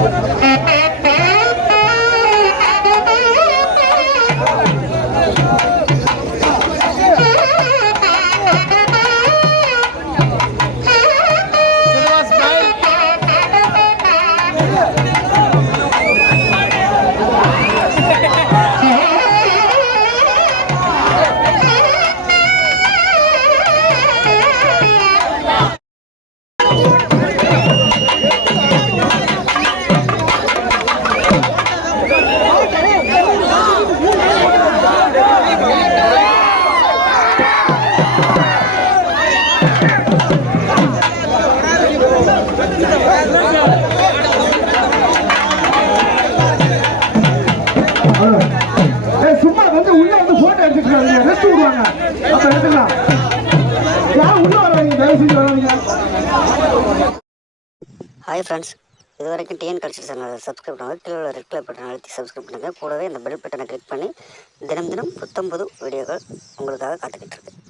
Yeah. சும்மா வந்து உள்ள வந்து போட்டோ எடுத்துக்கிறாங்க ரெஸ்ட் விடுவாங்க. அப்ப எடுத்துக்கலாம். யாரும் உள்ள வராதீங்க தயவு செஞ்சு வராதீங்க. ஹாய் ஃப்ரெண்ட்ஸ் இது வரைக்கும் டிஎன் கல்ச்சர் சேனல் சப்ஸ்கிரைப் பண்ணுங்கள் கீழே உள்ள ரெட் கலர் பட்டன் அழுத்தி சப்ஸ்கிரைப் பண்ணுங்கள் கூடவே இந்த பெல் பட்டனை கிளிக் பண்ணி தினம் தினம் புத்தம் புது வீடியோக்கள் உங்களுக்காக காத்துக்கிட்டு இருக்கு.